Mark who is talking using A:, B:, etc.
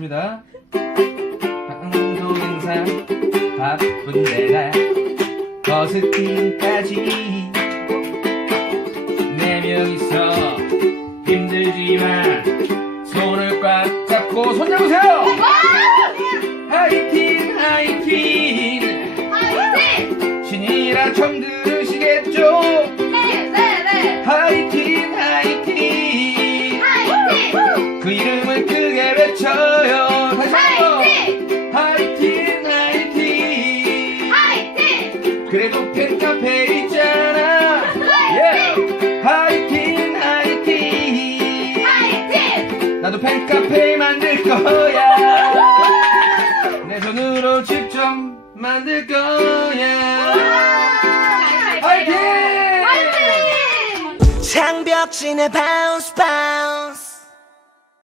A: 갑니다. 방송 행사 바쁜 데다 버스킹까지 네 명이서 힘들지만 손을 꽉 잡고 손 잡으세요. 화이팅 화이팅
B: 화이팅!
A: 신이라 처음 들으시겠죠? 그래도 팬카페 있잖아. 예. 화이팅 화이팅.
B: 화이팅!
A: 나도 팬카페 만들 거야. 내 손으로 직접 만들 거야. 화이팅!
B: 화이팅!
C: 장벽진의 바운스 바